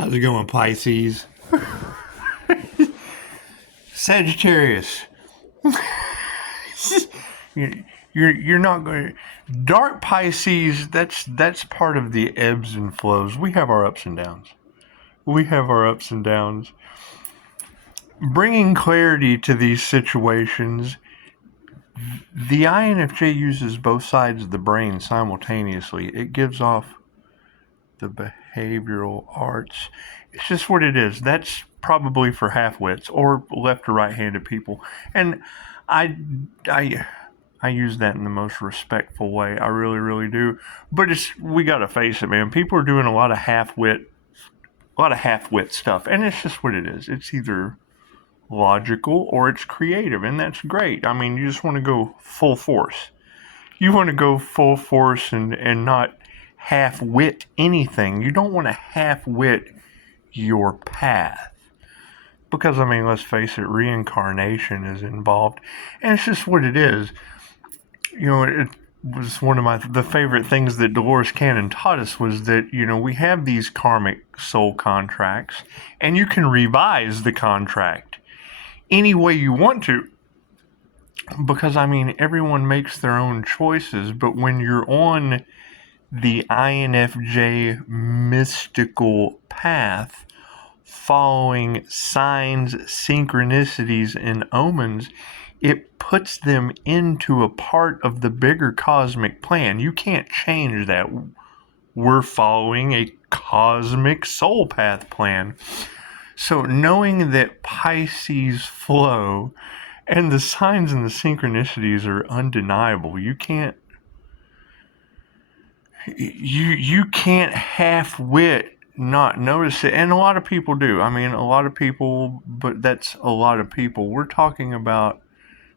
How's it going, Pisces? Sagittarius. You're not going. Dark Pisces. That's part of the ebbs and flows. We have our ups and downs. Bringing clarity to these situations. The INFJ uses both sides of the brain simultaneously. It gives off the behavioral arts. It's just what it is. That's probably for half-wits or left or right-handed people. And I use that in the most respectful way. I really, really do. But we got to face it, man. People are doing a lot of half-wit stuff. And it's just what it is. It's either logical or it's creative. And that's great. I mean, you just want to go full force. You want to go full force and not half-wit anything. You don't want to half-wit your path. Because, I mean, let's face it, reincarnation is involved. And it's just what it is. You know, it was one of the favorite things that Dolores Cannon taught us was that, you know, we have these karmic soul contracts, and you can revise the contract any way you want to. Because, I mean, everyone makes their own choices, but when you're on the INFJ mystical path, following signs, synchronicities, and omens, it puts them into a part of the bigger cosmic plan. You can't change that. We're following a cosmic soul path plan. So knowing that Pisces flow and the signs and the synchronicities are undeniable, you can't half-wit not notice it. And a lot of people do. I mean, a lot of people, but that's a lot of people. We're talking about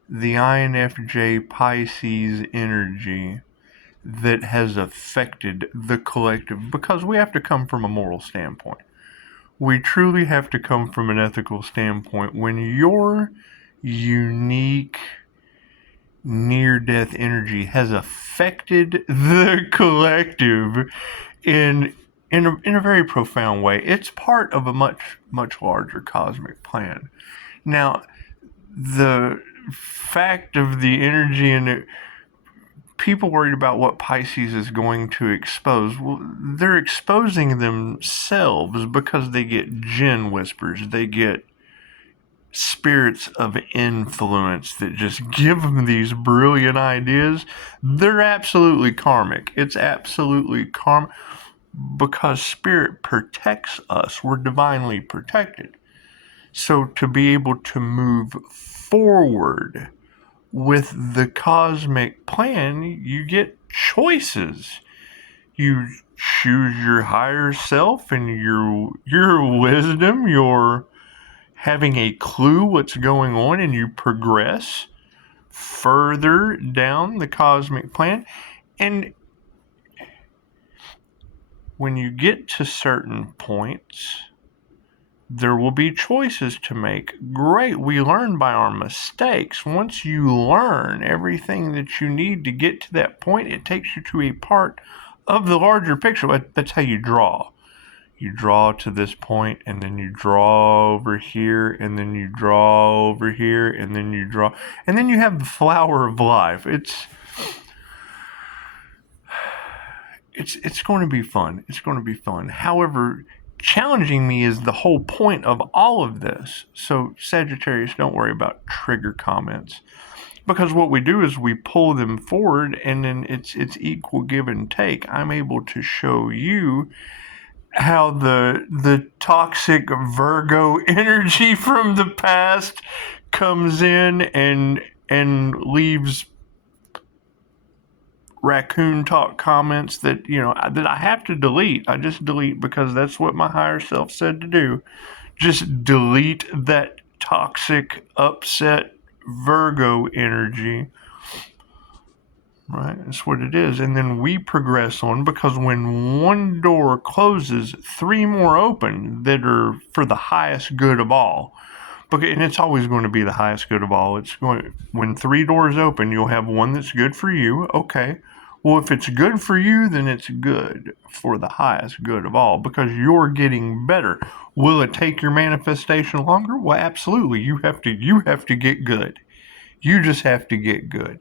the INFJ Pisces energy that has affected the collective, because we have to come from a moral standpoint. We truly have to come from an ethical standpoint. When your unique near-death energy has affected the collective in a very profound way, it's part of a much, much larger cosmic plan. Now, the fact of the energy and people worried about what Pisces is going to expose, well, they're exposing themselves because they get jinn whispers. They get spirits of influence that just give them these brilliant ideas. They're absolutely karmic. It's absolutely karmic because spirit protects us. We're divinely protected. So to be able to move forward with the cosmic plan, you get choices. You choose your higher self and your wisdom, your having a clue what's going on, and you progress further down the cosmic plan. And when you get to certain points, there will be choices to make. Great, we learn by our mistakes. Once you learn everything that you need to get to that point, it takes you to a part of the larger picture. That's how you draw. You draw to this point, and then you draw over here, and then you draw over here, and then you draw, and then you have the flower of life. It's going to be fun. It's going to be fun. However, challenging me is the whole point of all of this. So Sagittarius, don't worry about trigger comments, because what we do is we pull them forward, and then it's equal give and take. I'm able to show you how the toxic Virgo energy from the past comes in and leaves raccoon talk comments that, you know, that I have to delete. I just delete because that's what my higher self said to do. Just delete that toxic, upset Virgo energy. Right? That's what it is. And then we progress on, because when one door closes, three more open that are for the highest good of all. And it's always going to be the highest good of all. When three doors open, you'll have one that's good for you. Okay. Well, if it's good for you, then it's good for the highest good of all because you're getting better. Will it take your manifestation longer? Well, absolutely. You have to get good. You just have to get good.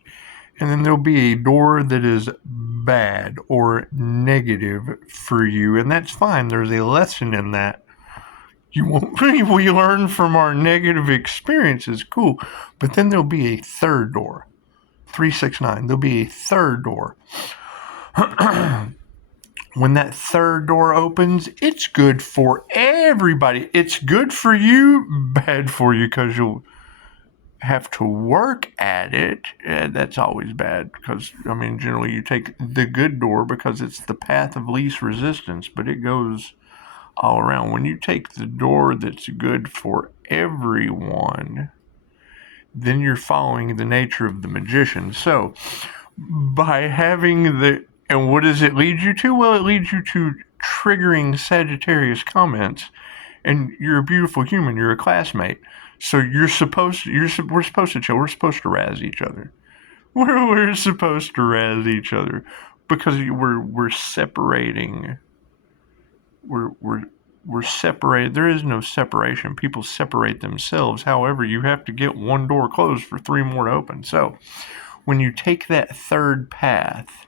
And then there'll be a door that is bad or negative for you, and that's fine. There's a lesson in that. You won't we learn from our negative experiences, cool. But then there'll be a third door. 369. There'll be a third door. When that third door opens, it's good for everybody. It's good for you, bad for you because you'll have to work at it. That's always bad because, I mean, generally you take the good door because it's the path of least resistance, but it goes all around. When you take the door that's good for everyone, then you're following the nature of the magician. So, by having and what does it lead you to? Well, it leads you to triggering Sagittarius comments, and you're a beautiful human. You're a classmate. So we're supposed to chill. We're supposed to razz each other. We're supposed to razz each other because we're separating. We're separated. There is no separation. People separate themselves. However, you have to get one door closed for three more to open. So when you take that third path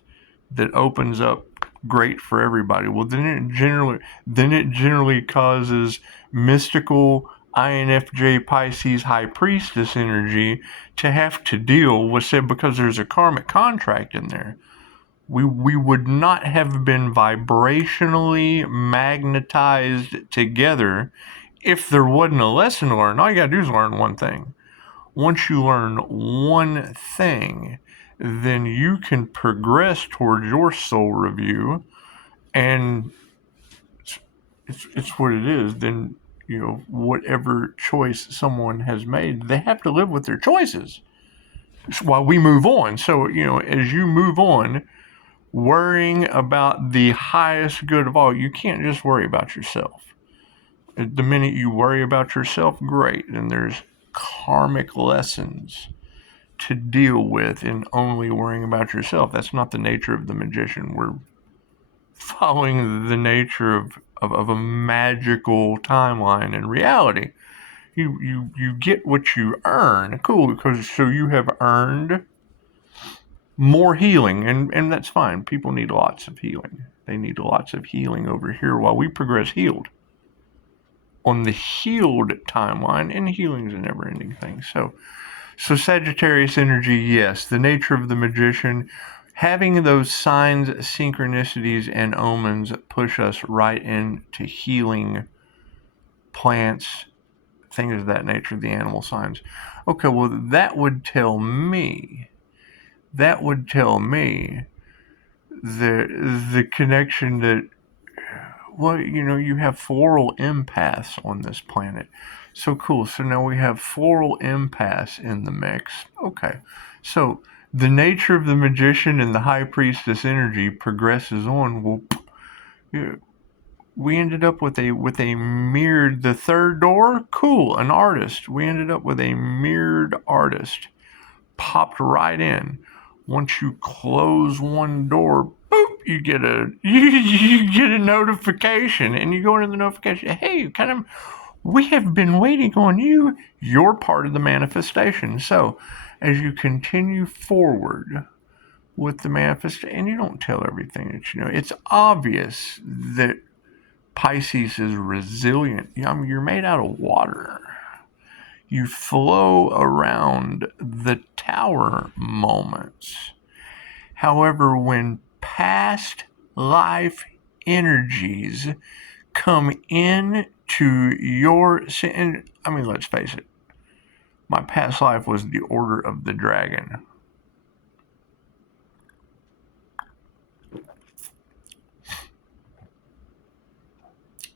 that opens up great for everybody, well, then it generally causes mystical INFJ Pisces High Priestess energy to have to deal with it because there's a karmic contract in there. We would not have been vibrationally magnetized together if there wasn't a lesson to learn. All you gotta do is learn one thing. Once you learn one thing, then you can progress towards your soul review, and it's what it is. Then, whatever choice someone has made, they have to live with their choices while we move on. So, as you move on, worrying about the highest good of all, you can't just worry about yourself. The minute you worry about yourself, great, and there's karmic lessons to deal with in only worrying about yourself. That's not the nature of the magician. We're following the nature of a magical timeline and reality. You get what you earn. Cool, because so you have earned more healing, and that's fine. People need lots of healing. They need lots of healing over here while we progress healed. On the healed timeline, and healing is a never-ending thing. So Sagittarius energy, yes, the nature of the magician, having those signs, synchronicities, and omens push us right into healing plants, things of that nature, the animal signs. Okay, well, that would tell me the connection that, well, you have floral empaths on this planet. So cool. So now we have floral empaths in the mix. Okay. So the nature of the magician and the high priestess energy progresses on. Well, we ended up with a mirrored, the third door. Cool. An artist. We ended up with a mirrored artist. Popped right in. Once you close one door, boop, you get a notification, and you go into the notification. Hey, we have been waiting on you. You're part of the manifestation. So, as you continue forward with the manifestation, and you don't tell everything that you know, it's obvious that Pisces is resilient. You're made out of water. You flow around the tower moments. However, when past life energies come in to let's face it, my past life was the Order of the Dragon.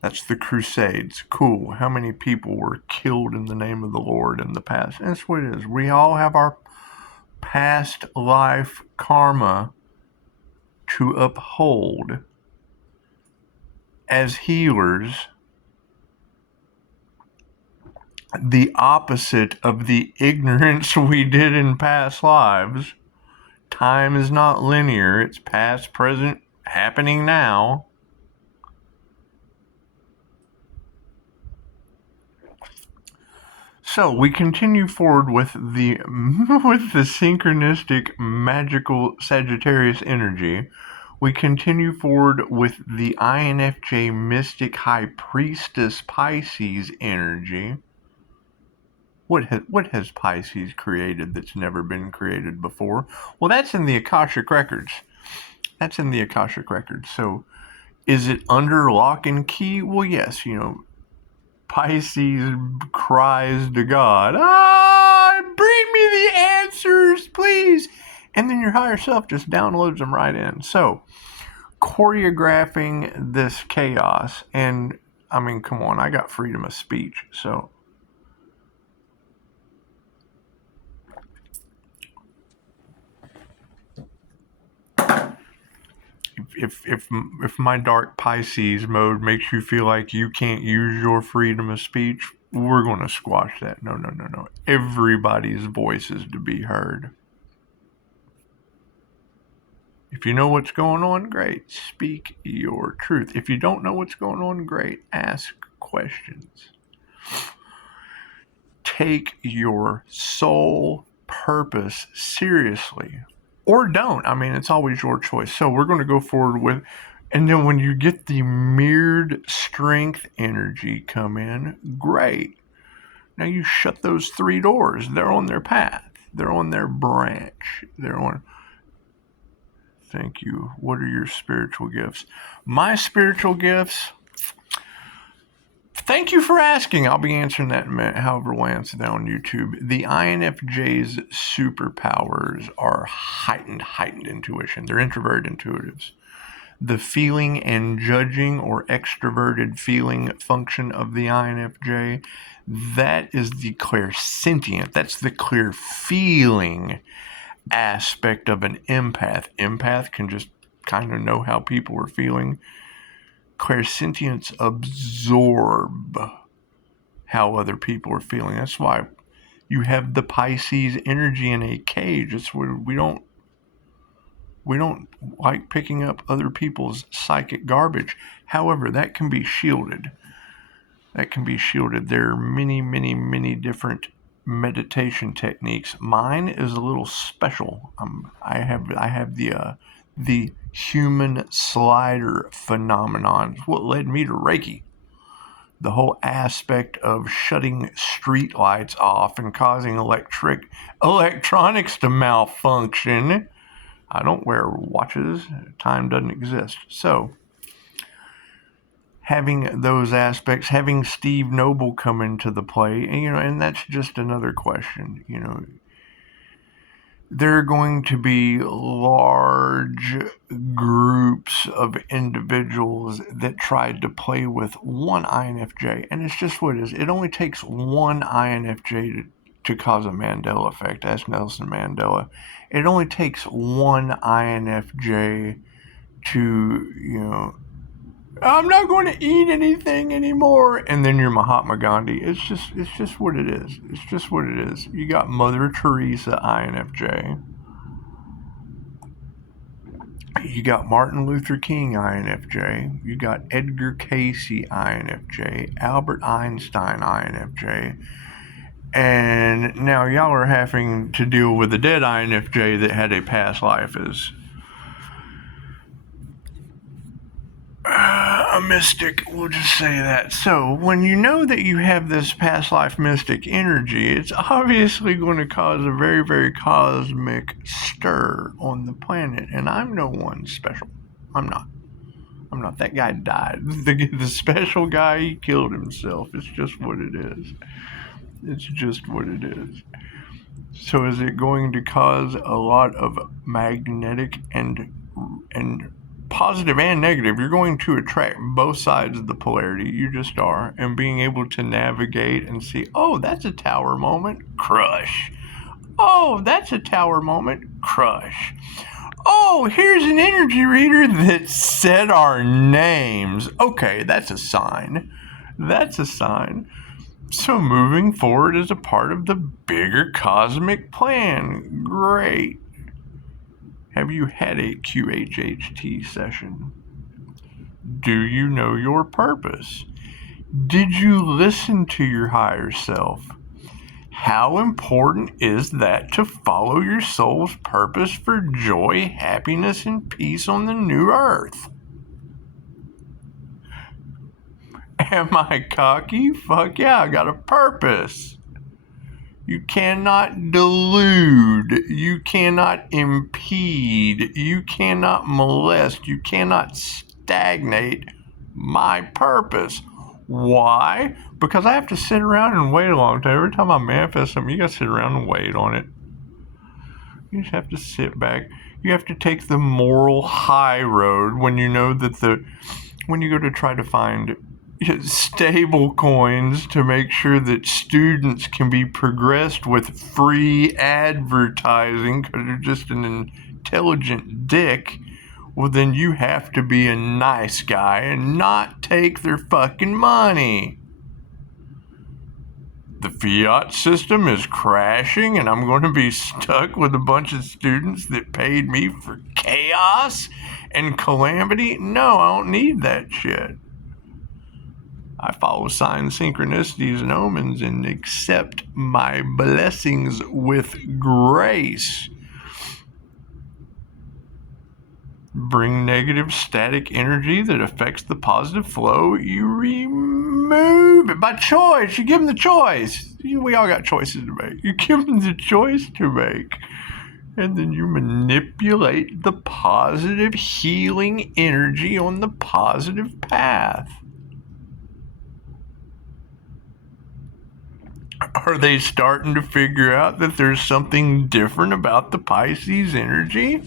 That's the Crusades. Cool. How many people were killed in the name of the Lord in the past? And that's what it is. We all have our past life karma to uphold as healers. The opposite of the ignorance we did in past lives time is not linear. It's past, present, happening now. So we continue forward with the synchronistic magical Sagittarius energy. We continue forward with the INFJ mystic high priestess Pisces energy. What has Pisces created that's never been created before? Well, that's in the Akashic Records. So is it under lock and key? Well, yes, Pisces cries to God, bring me the answers, please. And then your higher self just downloads them right in. So, choreographing this chaos, and I mean, come on, I got freedom of speech. So, if my dark Pisces mode makes you feel like you can't use your freedom of speech, we're going to squash that. No. Everybody's voice is to be heard. If you know what's going on, great. Speak your truth. If you don't know what's going on, great. Ask questions. Take your soul purpose seriously. Or don't. I mean, it's always your choice. So we're going to go forward with, and then when you get the mirrored strength energy come in, great. Now you shut those 3 doors. They're on their path. They're on their branch. Thank you. What are your spiritual gifts? My spiritual gifts, thank you for asking. I'll be answering that in a minute, however we'll answer that on YouTube. The INFJ's superpowers are heightened intuition. They're introverted intuitives. The feeling and judging or extroverted feeling function of the INFJ, that is the clairsentient. That's the clear feeling aspect of an empath. Empath can just kind of know how people are feeling. Clairsentience absorb how other people are feeling. That's why you have the Pisces energy in a cage. It's where we don't like picking up other people's psychic garbage. However, that can be shielded. There are many different meditation techniques. Mine is a little special. I have the human slider phenomenon. It's what led me to Reiki. The whole aspect of shutting street lights off and causing electronics to malfunction. I don't wear watches. Time doesn't exist. So, having those aspects, having Steve Noble come into the play, and that's just another question. There are going to be large groups of individuals that tried to play with one INFJ, and it's just what it is. It only takes one INFJ to cause a Mandela effect. Ask Nelson Mandela. It only takes one INFJ to, I'm not going to eat anything anymore, and then you're Mahatma Gandhi. It's just what it is. It's just what it is. You got Mother Teresa, INFJ. You got Martin Luther King, INFJ. You got Edgar Cayce, INFJ. Albert Einstein, INFJ. And now y'all are having to deal with a dead INFJ that had a past life as a mystic, we'll just say that. So when you know that you have this past life mystic energy, it's obviously going to cause a very, very cosmic stir on the planet. And I'm no one special. I'm not. That guy died. The special guy, he killed himself. It's just what it is. So is it going to cause a lot of magnetic and positive and negative? You're going to attract both sides of the polarity. You just are. And being able to navigate and see, oh, that's a tower moment, crush. Oh, that's a tower moment, crush. Oh, here's an energy reader that said our names. Okay, that's a sign. So moving forward is a part of the bigger cosmic plan. Great. Have you had a QHHT session? Do you know your purpose? Did you listen to your higher self? How important is that to follow your soul's purpose for joy, happiness, and peace on the new earth? Am I cocky? Fuck yeah, I got a purpose. You cannot delude. You cannot impede. You cannot molest. You cannot stagnate my purpose. Why? Because I have to sit around and wait a long time. Every time I manifest something, you gotta sit around and wait on it. You just have to sit back. You have to take the moral high road when you know that when you go to try to find stable coins to make sure that students can be progressed with free advertising because you're just an intelligent dick, well then you have to be a nice guy and not take their fucking money. The fiat system is crashing and I'm going to be stuck with a bunch of students that paid me for chaos and calamity. No, I don't need that shit. I follow signs, synchronicities, and omens and accept my blessings with grace. Bring negative static energy that affects the positive flow. You remove it by choice. You give them the choice. We all got choices to make. You give them the choice to make. And then you manipulate the positive healing energy on the positive path. Are they starting to figure out that there's something different about the Pisces energy?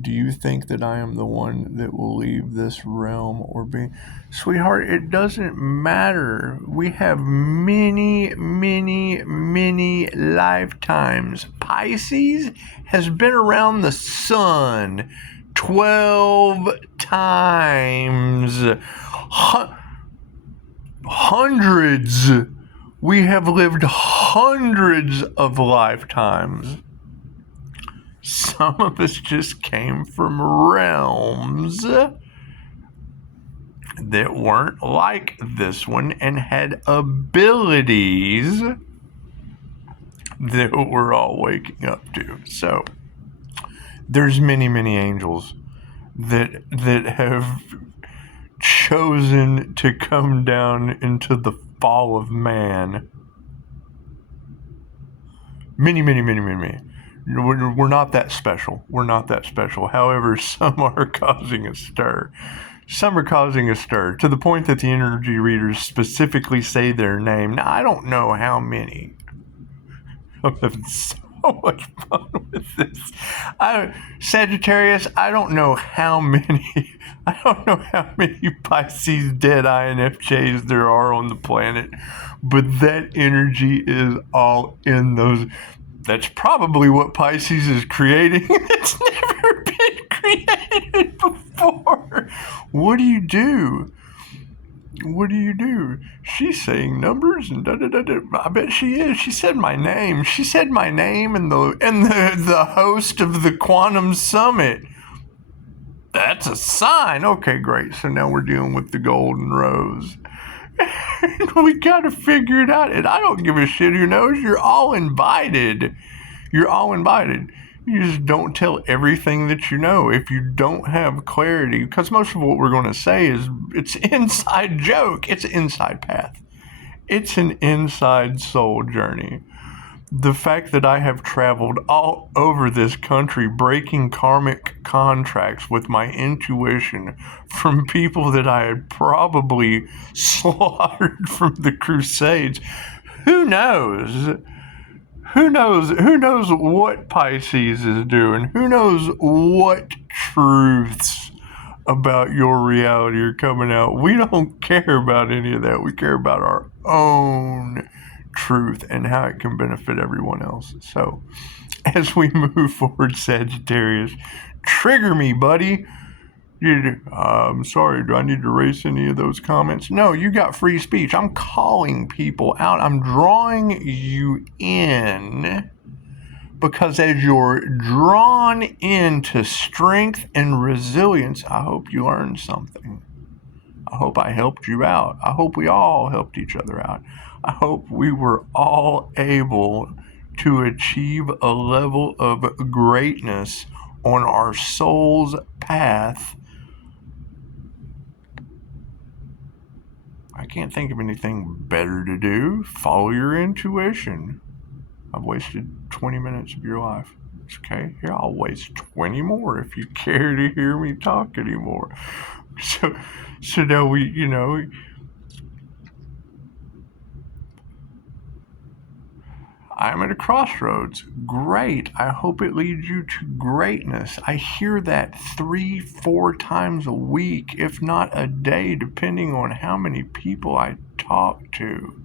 Do you think that I am the one that will leave this realm or be? Sweetheart, it doesn't matter. We have many, many, many lifetimes. Pisces has been around the sun 12 times. Hundreds. We have lived hundreds of lifetimes. Some of us just came from realms that weren't like this one and had abilities that we're all waking up to. So there's many, many angels that have chosen to come down into the fall of man. Many, many, many, many, many. We're not that special. We're not that special. However, some are causing a stir. Some are causing a stir to the point that the energy readers specifically say their name. Now, I don't know how many. I'm having so much fun with this. Sagittarius, I don't know how many. I don't know how many Pisces dead INFJs there are on the planet, but that energy is all in those. That's probably what Pisces is creating. It's never been created before. What do you do? What do you do? She's saying numbers and da da da da. I bet she is. She said my name. She said my name and the host of the Quantum Summit. That's a sign. Okay, great. So now we're dealing with the Golden Rose. We gotta figure it out. And I don't give a shit who knows. You're all invited. You're all invited. You just don't tell everything that you know if you don't have clarity. Because most of what we're going to say is it's inside joke. It's an inside path. It's an inside soul journey. The fact that I have traveled all over this country breaking karmic contracts with my intuition from people that I had probably slaughtered from the Crusades. Who knows? Who knows what Pisces is doing? Who knows what truths about your reality are coming out? We don't care about any of that. We care about our own truth and how it can benefit everyone else. So, as we move forward, Sagittarius, trigger me, buddy. I'm sorry, do I need to erase any of those comments? No, you got free speech. I'm calling people out. I'm drawing you in Because as you're drawn into strength and resilience, I hope you learned something. I hope I helped you out. I hope we all helped each other out. I hope we were all able to achieve a level of greatness on our soul's path. I can't think of anything better to do. Follow your intuition. I've wasted 20 minutes of your life. It's okay. Here, I'll waste 20 more if you care to hear me talk anymore. So now I'm at a crossroads. Great. I hope it leads you to greatness. I hear that 3-4 times a week, if not a day, depending on how many people I talk to.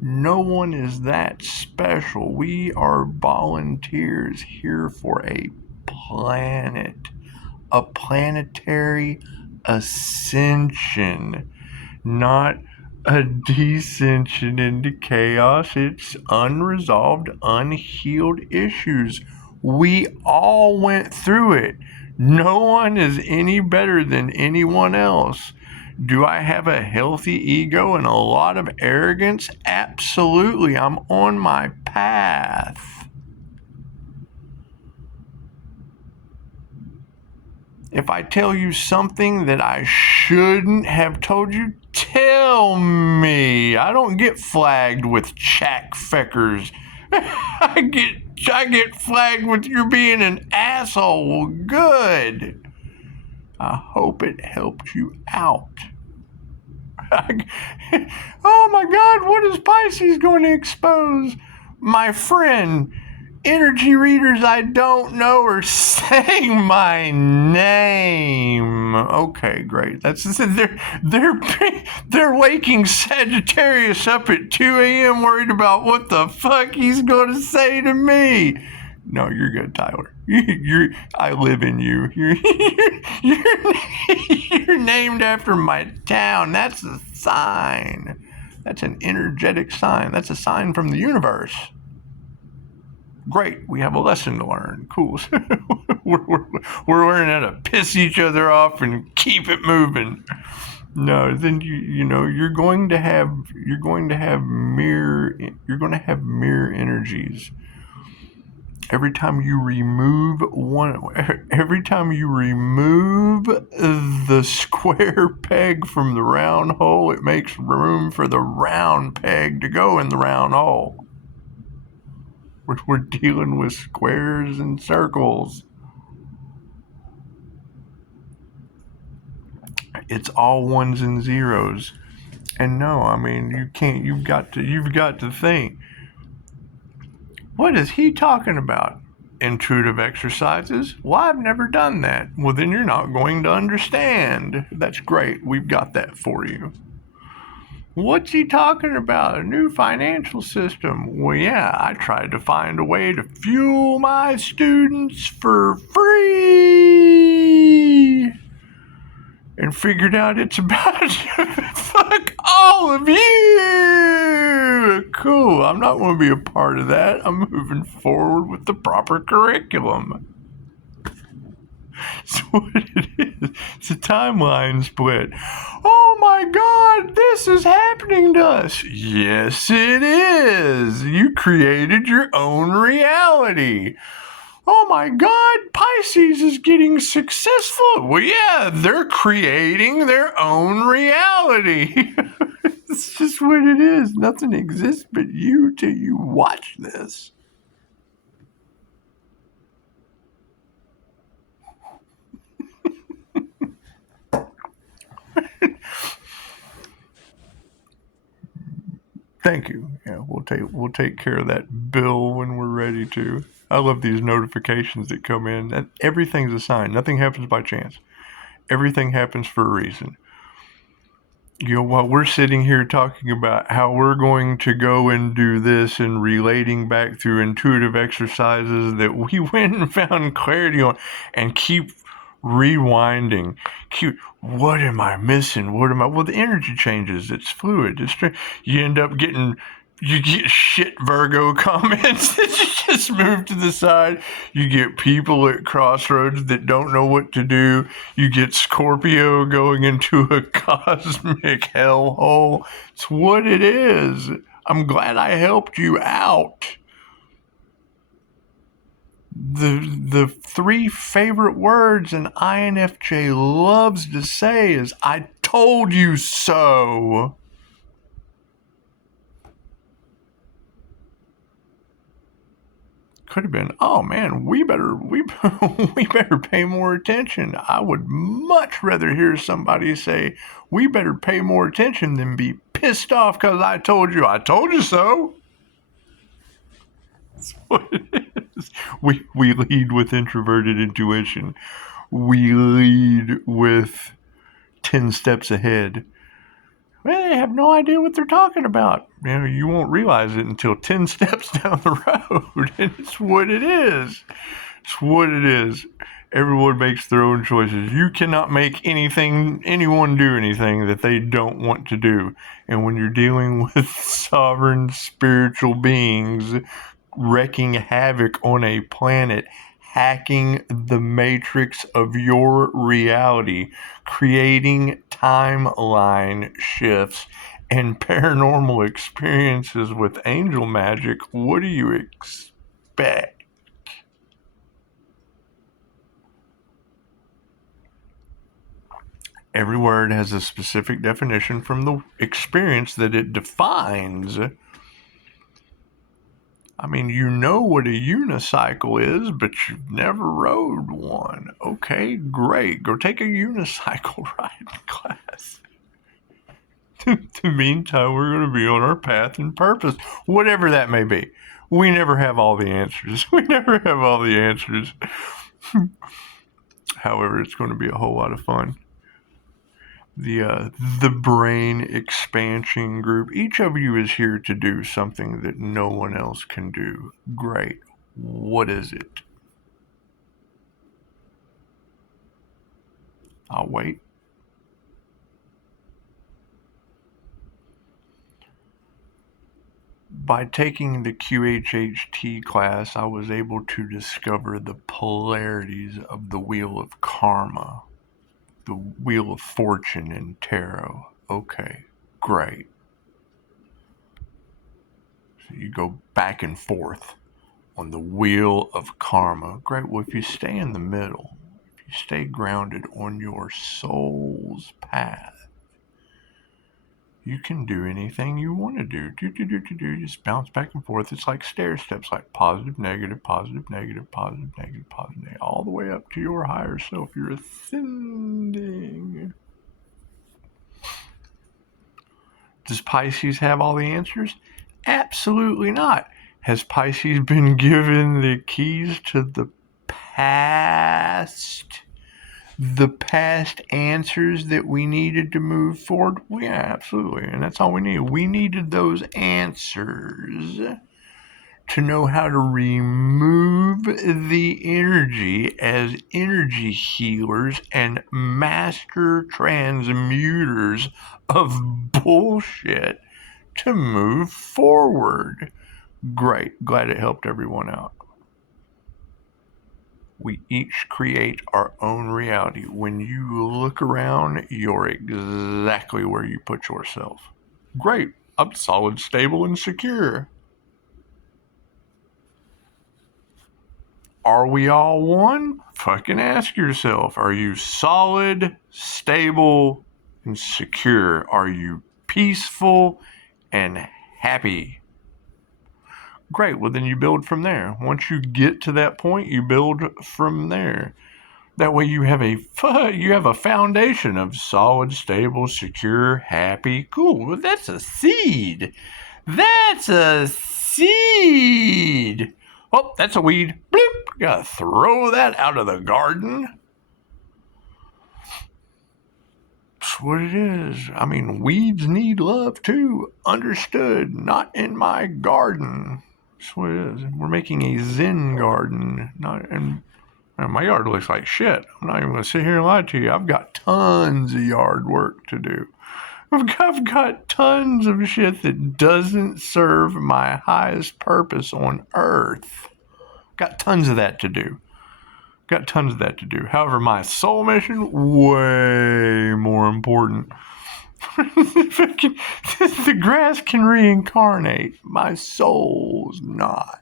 No one is that special. We are volunteers here for a planet, a planetary ascension, not a descension into chaos. It's unresolved, unhealed issues. We all went through it. No one is any better than anyone else. Do I have a healthy ego and a lot of arrogance? Absolutely. I'm on my path. If I tell you something that I shouldn't have told you, tell me. I don't get flagged with chack feckers. I get flagged with you being an asshole. Well, good. I hope it helped you out. Oh my God, what is Pisces going to expose? My friend, energy readers I don't know are saying my name. Okay, great. They're waking Sagittarius up at 2 a.m. worried about what the fuck he's going to say to me. No, you're good, Tyler. I live in you. You're named after my town. That's a sign. That's an energetic sign. That's a sign from the universe. Great, we have a lesson to learn. Cool. we're learning how to piss each other off and keep it moving. No, then you're going to have mirror energies. Every time you remove the square peg from the round hole, it makes room for the round peg to go in the round hole. We're dealing with squares and circles. It's all ones and zeros. And no, I mean, you can't, you've got to think. What is he talking about? Intuitive exercises? Well, I've never done that. Well, then you're not going to understand. That's great. We've got that for you. What's he talking about? A new financial system? Well, yeah, I tried to find a way to fuel my students for free and figured out it's about fuck all of you. Cool. I'm not going to be a part of that. I'm moving forward with the proper curriculum. That's what it is. It's a timeline split. Oh my God, this is happening to us. Yes, it is. You created your own reality. Oh my God, Pisces is getting successful. Well, yeah, they're creating their own reality. It's just what it is. Nothing exists but you till you watch this. Thank you. Yeah, we'll take care of that bill when we're ready to. I love these notifications that come in. Everything's a sign. Nothing happens by chance. Everything happens for a reason. While we're sitting here talking about how we're going to go and do this and relating back through intuitive exercises that we went and found clarity on and keep rewinding. What am I missing? Well, the energy changes. It's fluid. You end up getting You get shit Virgo comments that you just move to the side. You get people at crossroads that don't know what to do. You get Scorpio going into a cosmic hellhole. It's what it is. I'm glad I helped you out. The three favorite words an INFJ loves to say is, I told you so. Could have been, oh man, we better pay more attention. I would much rather hear somebody say, we better pay more attention than be pissed off because I told you so. That's what it is. We lead with introverted intuition. We lead with 10 steps ahead. Well, they have no idea what they're talking about. You won't realize it until 10 steps down the road. And it's what it is. It's what it is. Everyone makes their own choices. You cannot make anyone do anything that they don't want to do. And when you're dealing with sovereign spiritual beings wreaking havoc on a planet, hacking the matrix of your reality, creating timeline shifts and paranormal experiences with angel magic, what do you expect? Every word has a specific definition from the experience that it defines. I mean, you know what a unicycle is, but you've never rode one. Okay, great. Go take a unicycle ride class. In the meantime, we're going to be on our path and purpose, whatever that may be. We never have all the answers. However, it's going to be a whole lot of fun. The brain expansion group. Each of you is here to do something that no one else can do. Great. What is it? I'll wait. By taking the QHHT class, I was able to discover the polarities of the wheel of karma, the wheel of fortune in tarot. Okay, great. So you go back and forth on the wheel of karma. Great. Well, if you stay in the middle, if you stay grounded on your soul's path, you can do anything you want to do. Just bounce back and forth. It's like stair steps, like positive, negative, positive, negative, positive, negative, positive, negative, all the way up to your higher self. You're ascending. Does Pisces have all the answers? Absolutely not. Has Pisces been given the keys to the past? The past answers that we needed to move forward? Well, yeah, absolutely. And that's all we needed. We needed those answers to know how to remove the energy as energy healers and master transmuters of bullshit to move forward. Great. Glad it helped everyone out. We each create our own reality. When you look around, you're exactly where you put yourself. Great. I'm solid, stable, and secure. Are we all one? Fucking ask yourself. Are you solid, stable, and secure? Are you peaceful and happy? Great. Well, then you build from there. Once you get to that point, you build from there. That way you have a foundation of solid, stable, secure, happy. Cool. Well, that's a seed. That's a seed. Oh, that's a weed. Bloop. Gotta throw that out of the garden. That's what it is. I mean, weeds need love too. Understood. Not in my garden. That's what it is. We're making a Zen garden. My yard looks like shit. I'm not even going to sit here and lie to you. I've got tons of yard work to do. I've got tons of shit that doesn't serve my highest purpose on earth. Got tons of that to do. However, my soul mission, way more important. The grass can reincarnate. My soul's not.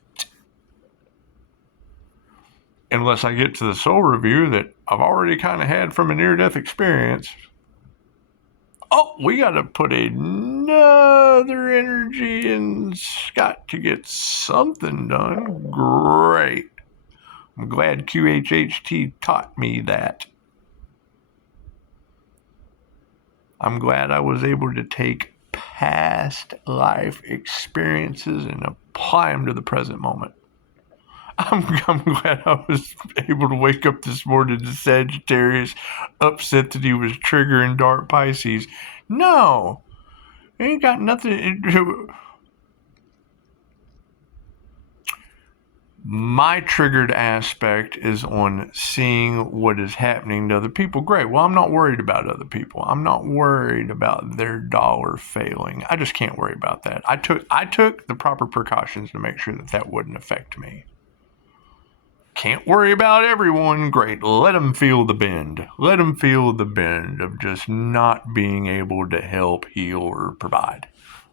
Unless I get to the soul review that I've already kind of had from a near-death experience. Oh, we got to put another energy in Scott to get something done. Great. I'm glad QHHT taught me that. I'm glad I was able to take past life experiences and apply them to the present moment. I'm glad I was able to wake up this morning to Sagittarius, upset that he was triggering Dark Pisces. No, it ain't got nothing. My triggered aspect is on seeing what is happening to other people. Great. Well, I'm not worried about other people. I'm not worried about their dollar failing. I just can't worry about that. I took the proper precautions to make sure that wouldn't affect me. Can't worry about everyone. Great. Let them feel the bend. Let them feel the bend of just not being able to help, heal, or provide.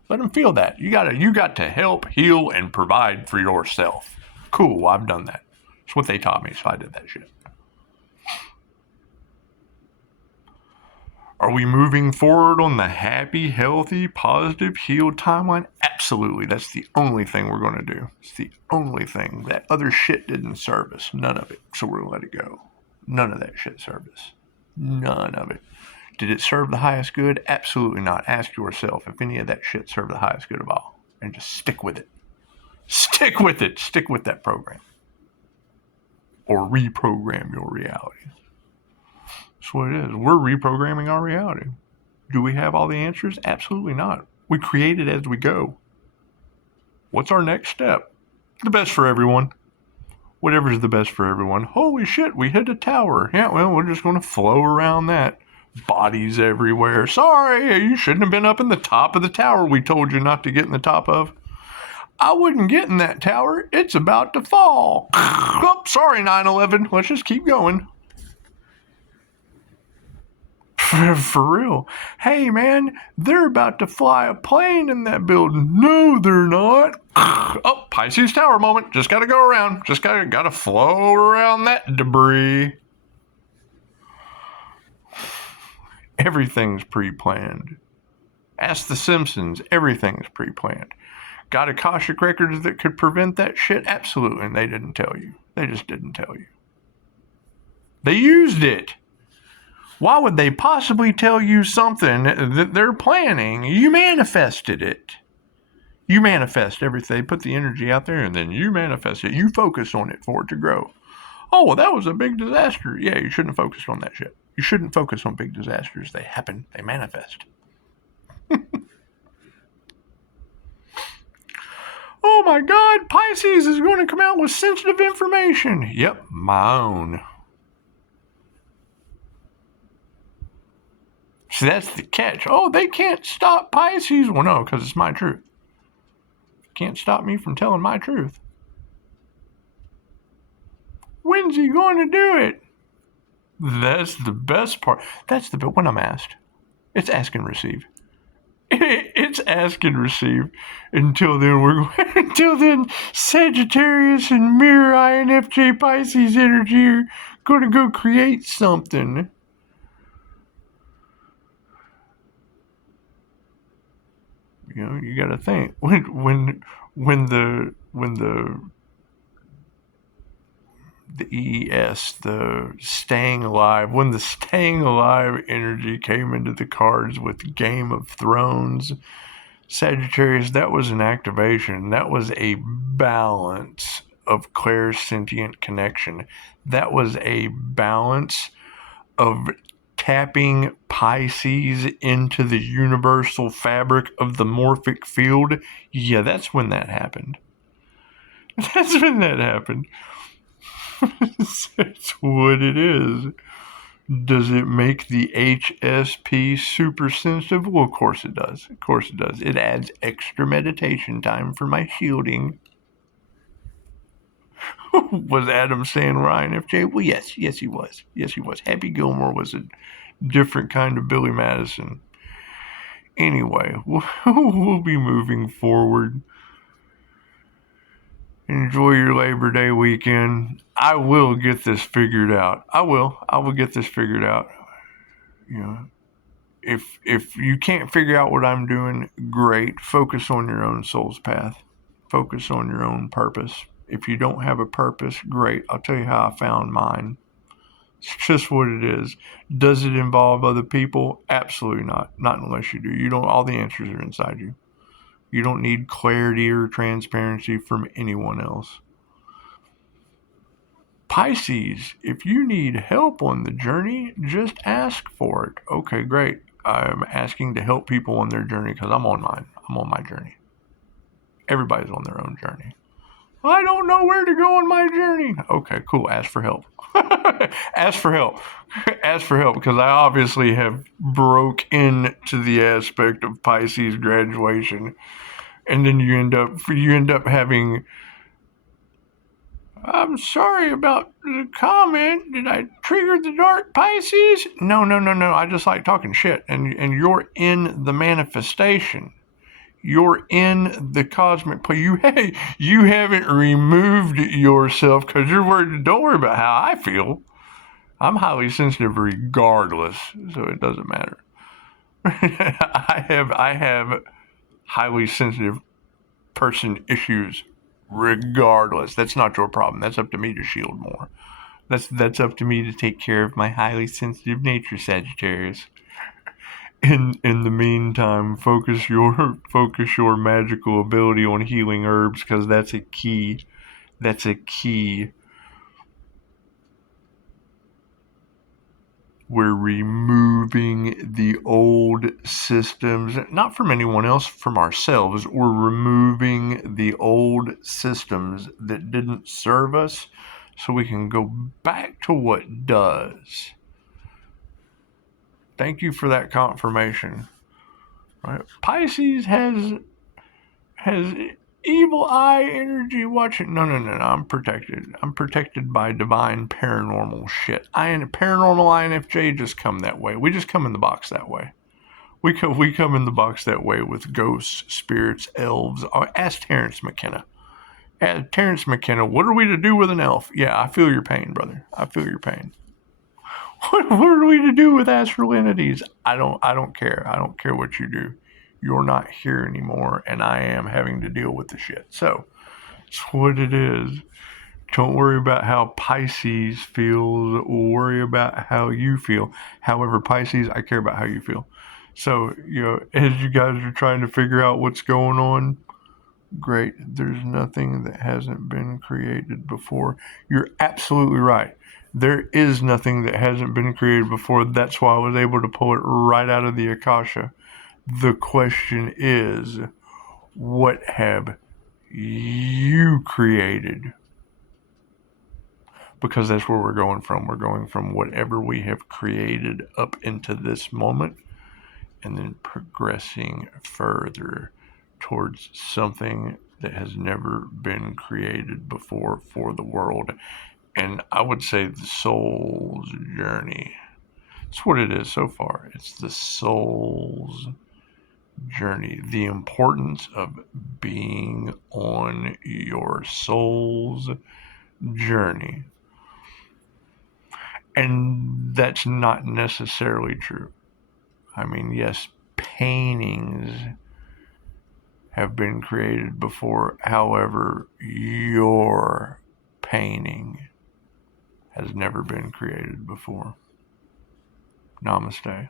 Let them feel that. You got to help, heal, and provide for yourself. Cool. I've done that. It's what they taught me, so I did that shit. Are we moving forward on the happy, healthy, positive, healed timeline? Absolutely. That's the only thing we're going to do. It's the only thing. That other shit didn't serve us. None of it. So we're going to let it go. None of that shit served us. None of it. Did it serve the highest good? Absolutely not. Ask yourself if any of that shit served the highest good of all. And just stick with it. Stick with it. Stick with that program. Or reprogram your reality. That's what it is. We're reprogramming our reality. Do we have all the answers? Absolutely not. We create it as we go. What's our next step? The best for everyone. Whatever's the best for everyone. Holy shit, we hit a tower. Yeah, well, we're just going to flow around that. Bodies everywhere. Sorry, you shouldn't have been up in the top of the tower we told you not to get in the top of. I wouldn't get in that tower. It's about to fall. Oh, sorry, 9/11. Let's just keep going. For real. Hey, man, they're about to fly a plane in that building. No, they're not. Oh, Pisces Tower moment. Just got to go around. Just got to flow around that debris. Everything's pre-planned. Ask the Simpsons. Everything's pre-planned. Got Akashic Records that could prevent that shit? Absolutely. And they didn't tell you. They just didn't tell you. They used it. Why would they possibly tell you something that they're planning? You manifested it. You manifest everything. They put the energy out there and then you manifest it. You focus on it for it to grow. Oh, well, that was a big disaster. Yeah, you shouldn't have focused on that shit. You shouldn't focus on big disasters. They happen. They manifest. Oh my God, Pisces is going to come out with sensitive information. Yep, my own. See, that's the catch. Oh, they can't stop Pisces. Well, no, because it's my truth. Can't stop me from telling my truth. When's he going to do it? That's the best part. That's the bit when I'm asked. It's ask and receive. It's ask and receive. Until then, Sagittarius and mirror INFJ Pisces energy are going to go create something. You know, you got to think when the EES, the staying alive, when the staying alive energy came into the cards with Game of Thrones, Sagittarius, that was an activation. That was a balance of clairsentient connection. That was a balance of tapping Pisces into the universal fabric of the morphic field. Yeah, that's when that happened. That's when that happened. That's what it is. Does it make the HSP super sensitive? Well, of course it does. Of course it does. It adds extra meditation time for my shielding. Was Adam saying Ryan FJ? Well, yes, he was. Yes, he was. Happy Gilmore was a different kind of Billy Madison. Anyway, we'll be moving forward. Enjoy your Labor Day weekend. I will get this figured out. I will get this figured out. You know, if you can't figure out what I'm doing, great. Focus on your own soul's path. Focus on your own purpose. If you don't have a purpose, great. I'll tell you how I found mine. It's just what it is. Does it involve other people? Absolutely not. Not unless you do. You don't. All the answers are inside you. You don't need clarity or transparency from anyone else. Pisces, if you need help on the journey, just ask for it. Okay, great. I'm asking to help people on their journey because I'm on mine. I'm on my journey. Everybody's on their own journey. I don't know where to go on my journey. Okay, cool. Ask for help. Ask for help. Ask for help because I obviously have broke into the aspect of Pisces graduation, and then you end up having. I'm sorry about the comment. Did I trigger the Dark Pisces? No. I just like talking shit, and you're in the manifestation. You're in the cosmic play. You haven't removed yourself because you're worried. Don't worry about how I feel. I'm highly sensitive regardless, so it doesn't matter. I have highly sensitive person issues regardless. That's not your problem. That's up to me to shield more. That's up to me to take care of my highly sensitive nature, Sagittarius. In the meantime, focus your magical ability on healing herbs because that's a key. That's a key. We're removing the old systems, not from anyone else, from ourselves. We're removing the old systems that didn't serve us so we can go back to what does. Thank you for that confirmation. Right? Pisces has evil eye energy watching. No. I'm protected. I'm protected by divine paranormal shit. Paranormal INFJ just come that way. We just come in the box that way. We come in the box that way with ghosts, spirits, elves. Ask Terrence McKenna. Terrence McKenna, what are we to do with an elf? Yeah, I feel your pain, brother. I feel your pain. What are we to do with astral entities? I don't care. I don't care what you do. You're not here anymore, and I am having to deal with the shit. So, it's what it is. Don't worry about how Pisces feels. Worry about how you feel. However, Pisces, I care about how you feel. So, as you guys are trying to figure out what's going on, great. There's nothing that hasn't been created before. You're absolutely right. There is nothing that hasn't been created before. That's why I was able to pull it right out of the Akasha. The question is, what have you created? Because that's where we're going from. We're going from whatever we have created up into this moment and then progressing further towards something that has never been created before for the world. And I would say the soul's journey. It's what it is so far. It's the soul's journey. The importance of being on your soul's journey. And that's not necessarily true. I mean, yes, paintings have been created before. However, your painting has never been created before. Namaste.